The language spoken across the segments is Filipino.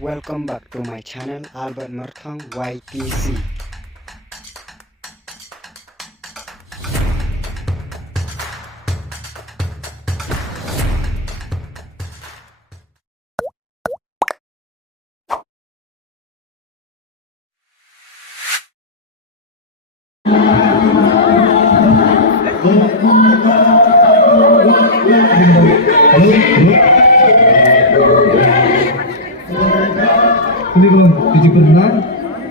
Welcome back to my channel Albert Merthong YTC. Ini belum tujuh pernah.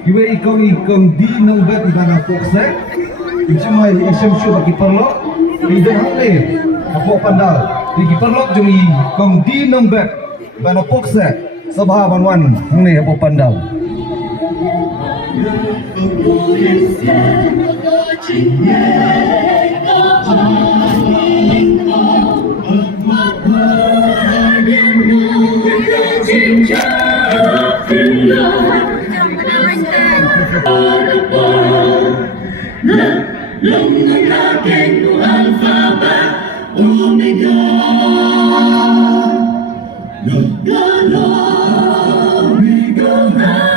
Iwe ikong di nombet di mana pokse. Icuma isem syu bagi perlo. Ide hamle. Apa pandal. Di perlo jumi ikong di nombet mana pokse. Sabah banwan hamle apa pandal. Long ng aking alphabet Omega Omega